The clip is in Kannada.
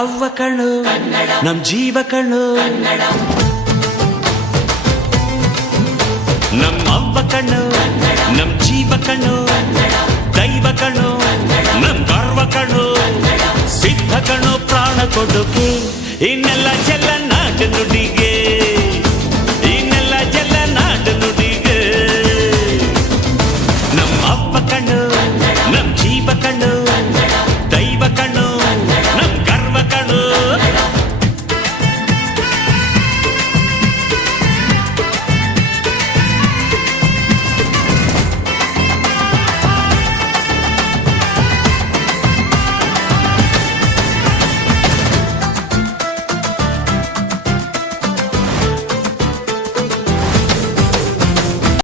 ಅವ್ವ ಕಣ್ಣು ನಮ್ ಜೀವ ಕಣ್ಣು, ನಮ್ ಅವ್ವ ಕಣ್ಣು ನಮ್ ಜೀವ ಕಣ್ಣು, ದೈವ ಕಣ್ಣು ನಮ್ ಗರ್ವ ಕಣ್ಣು, ಸಿದ್ಧ ಕಣ್ಣು ಪ್ರಾಣ ಕೊಡುಗೆ, ಇನ್ನೆಲ್ಲ ಚೆಲ್ಲ ನಾಟ ನುಡಿಗೆ.